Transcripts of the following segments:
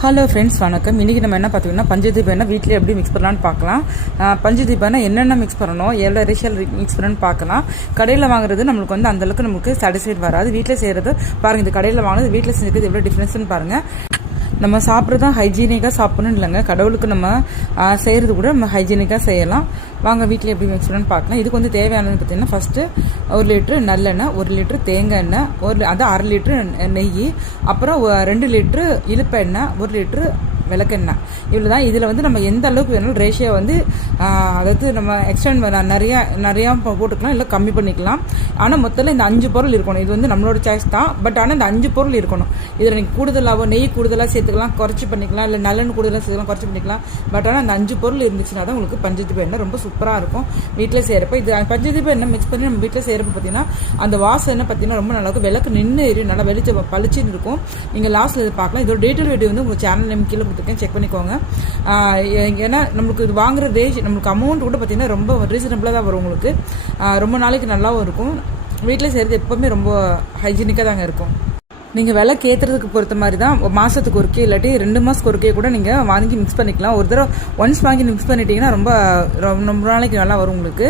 Hello friends வணக்கம். இன்றைக்கி நம்ம என்ன பார்த்தீங்கன்னா பஞ்சதீபம் என்ன வீட்டில் எப்படி மிக்ஸ் பண்ணலான்னு பார்க்கலாம். ஆஹ் பஞ்சதீபம்னா என்னென்ன மிக்ஸ் பண்ணணும் எவ்வளோ ரேஷியல் மிக்ஸ் பண்ணணும்னு பார்க்கலாம். கடையில் வாங்குறது நம்மளுக்கு வந்து அந்தளவுக்கு நமக்கு சாட்டிஸ்ஃபைட் வராது. வீட்டில் செய்கிறது பாருங்கள் இது கடையில் வாங்குறது வீட்டில் செஞ்சுக்கிறது எவ்வளோ டிஃப்ரென்ஸ்னு பாருங்கள் நம்ம சாப்பிட்றது ஹைஜீனிக்காக சாப்பிடணும் இல்லைங்க. கடவுளுக்கு நம்ம செய்கிறது கூட நம்ம ஹைஜீனிக்காக செய்யலாம். வாங்க வீட்டில் எப்படி மிக்ஸ் பார்க்கலாம். இதுக்கு வந்து தேவையானது பார்த்தீங்கன்னா ஃபஸ்ட்டு ஒரு லிட்ரு நல்லெண்ணெய் ஒரு லிட்ரு தேங்காய் எண்ணெய் ஒரு அது அரை லிட்ரு நெய் அப்புறம் ரெண்டு லிட்ரு இழுப்பெண்ணெய் ஒரு லிட்ரு விளக்கெண்ணெய். இவ்வளோ தான் இதில் வந்து நம்ம எந்த அளவுக்கு வேணாலும் ரேஷியோ வந்து அதாவது நம்ம எக்ஸ்டெண்ட் நிறையா நிறையா போட்டுக்கலாம் இல்லை கம்மி பண்ணிக்கலாம். ஆனால் மொத்தத்தில் இந்த அஞ்சு பொருள் இருக்கணும். இது வந்து நம்மளோட சாய்ஸ் தான். பட் ஆனால் இந்த அஞ்சு பொருள் இருக்கணும். இதில் நீங்கள் கூடுதலாக நெய் கூடுதலாக சேர்த்துக்கலாம் குறைச்சி பண்ணிக்கலாம் இல்லை நல்லெண்ணெய் கூடுதலாக சேர்த்துக்கலாம் குறைச்சி பண்ணிக்கலாம். பட் ஆனால் அந்த அஞ்சு பொருள் இருந்துச்சுன்னா தான் உங்களுக்கு பஞ்சதீப எண்ணெய் ரொம்ப சூப்பராக இருக்கும். வீட்டில் செய்கிறப்ப இது பஞ்சதீப எண்ணெய் மிக்ஸ் பண்ணி நம்ம வீட்டில் செய்கிறப்ப பார்த்தீங்கன்னா அந்த வாசனை பார்த்தீங்கன்னா ரொம்ப நல்லாயிருக்கும் விளக்கு நின்று எரியும். நல்லா வெளிச்ச பளிச்சுன்னு இருக்கும். நீங்கள் லாஸ்ட்டில் இது பார்க்கலாம். இதோட டீட்டெயில் வீடியோ வந்து உங்கள் சேனல் நேம் கீழே கொடுத்துருக்கேன். செக் பண்ணிக்கோங்க. ஏன்னா நம்மளுக்கு இது வாங்குற ரேஞ்ச் நம்மளுக்கு அமௌண்ட் கூட பார்த்தீங்கன்னா ரொம்ப ரீசனபிளாக தான் வரும் உங்களுக்கு. ரொம்ப நாளைக்கு நல்லாவும் இருக்கும். வீட்டில் செய்கிறது எப்போவுமே ரொம்ப ஹைஜீனிக்காக தாங்க இருக்கும். நீங்கள் விலை கேத்துறதுக்கு பொறுத்த மாதிரி தான் மாதத்துக்கு ஒருக்கே இல்லாட்டி ரெண்டு மாதத்துக்கு ஒருக்கே கூட நீங்கள் வாங்கி மிக்ஸ் பண்ணிக்கலாம். ஒரு தடவை ஒன்ஸ் வாங்கி மிக்ஸ் பண்ணிட்டீங்கன்னா ரொம்ப ரொம்ப ரொம்ப நாளைக்கு நல்லா வரும் உங்களுக்கு.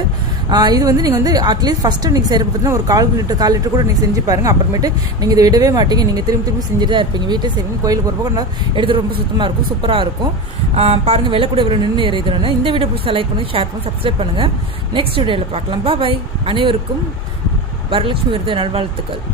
இது வந்து நீங்கள் வந்து அட்லீஸ்ட் ஃபஸ்ட்டு நீங்கள் செய்கிற பார்த்தீங்கன்னா ஒரு கால் லிட்டர் கால் லிட்டர் கூட நீங்கள் செஞ்சு பாருங்கள் அப்புறமேட்டு நீங்கள் இதை விடவே மாட்டீங்க. நீங்கள் திரும்பி திரும்பி செஞ்சுட்டு தான் இருப்பீங்க. வீட்டை செய்வீங்க கோயிலுக்கு போகிறப்போ நல்லா எடுத்து ரொம்ப சுத்தமாக இருக்கும் சூப்பராக இருக்கும். பாருங்கள் பாருங்க விலை கூட இவ்வளோ நின்று எறியுதுன்னு இந்த வீடியோ பிடிச்சா லைக் பண்ணுங்கள் ஷேர் பண்ணி சப்ஸ்கிரைப் பண்ணுங்கள் நெக்ஸ்ட் வீடியோவில் பார்க்கலாம். பாய் அனைவருக்கும் வரலட்சுமி விருது நல்வாழ்த்துக்கள்.